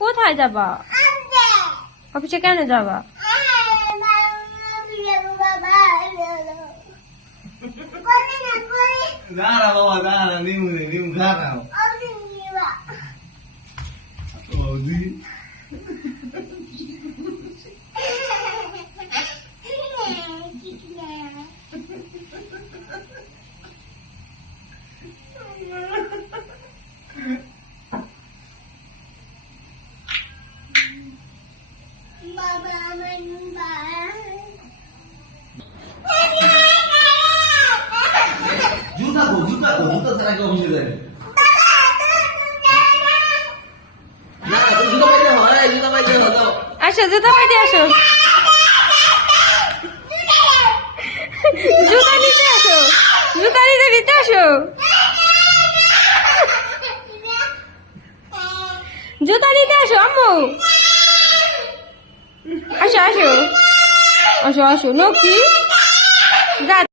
কোথায় যাবা? অফিসে কেন যাবা? Gara bawa gara nimu gara. Ozi. Juta sekarang kau bisa jadi. Nah, juta pakai apa? আসো জুতা পাইতে আসো, জুতা নিতে আসো, জুতা নিতে নিতে আসো, জুতা নিতে আসো আম্মু। আসো আসো আসো আসো নকি যা।